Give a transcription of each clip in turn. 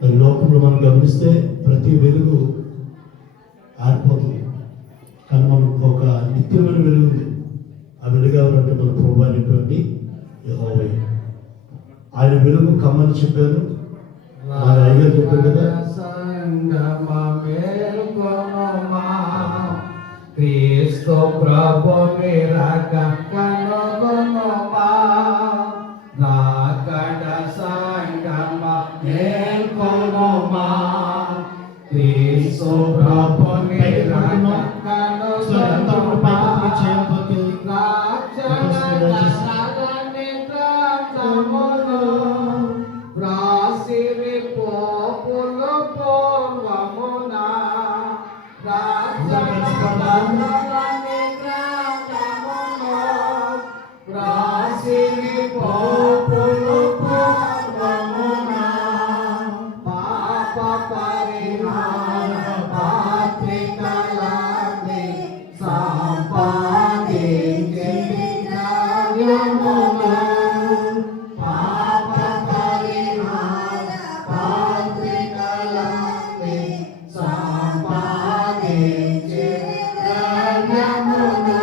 లోకంలో మనం గమనిస్తే ప్రతి వెలుగు ఆరిపోతుంది, కానీ మనకు ఒక నిత్యమైన వెలుగు ఉంది. ఆ వెలుగు ఎవరంటే మన ప్రభు అయినటువంటి యెహోవా. ఆయన వెలుగు కమ్మని చెప్పారు, అయ్యారు చెప్పారు కదా, క్రీస్తు ప్రభుని కనుగొనుమా, రాకడ సంగమ మేల్కొనుమా, క్రీస్తు ప్రభుని కనుగొనుమా, రాసిరి పోపులు పూర్వమునా, రాసిరి పోపులు పూర్వమునా, పాప పరిహార పాత్రికలన్నీ సంపాదించి జ్ఞానమును, పాప పరిహార పాత్రికలన్నీ సంపాదించి జ్ఞానమును,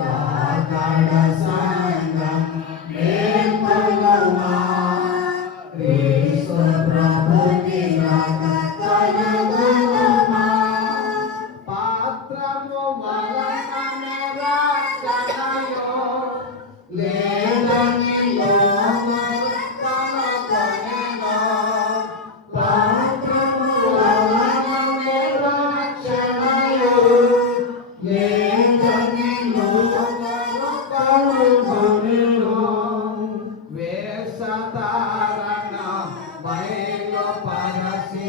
రాకడ సంగం మేల్కొనుమా, క్రీస్తు ప్రభుని కనుగొనుమా, పాత్రము వలననే రక్షణయో లేదని లోకము కనుగొనెను, పాత్రము వలననే రక్షణయో లేదని లోకము కనుగొనెను, వేషధారణ బయలుపరచి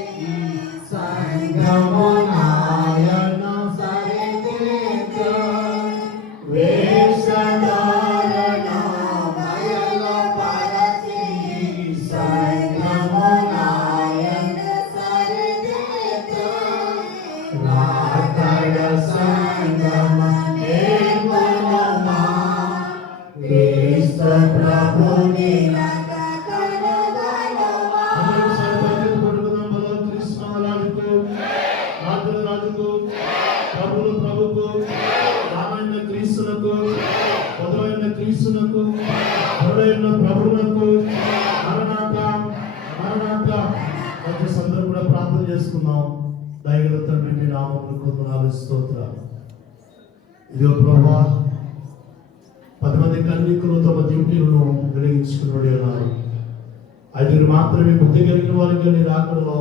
సంగమునాయను సరిదిద్దు, వేషధారణ బయలుపరచి సంగమునాయను సరిదిద్దు, రాకడ సంగమ మేల్కొనుమా, క్రీస్తు ప్రభుని క్రీస్తునకు పొదవైన క్రీస్తునకు పొడైన ప్రభువునకు మరణాత మరణాత ప్రతి సందర్భం కూడా ప్రార్థన చేసుకున్నాం. దయగల తండ్రి నామములు కొందనాలు స్తోత్రాలు. ఇదిగో ప్రభువా, 10 మంది కన్యకులు తమ డ్యూటీలను వెలిగించుకుని ఉన్నారు. 5 మాత్రమే బుద్ధి కలిగిన వారికి రాకడలో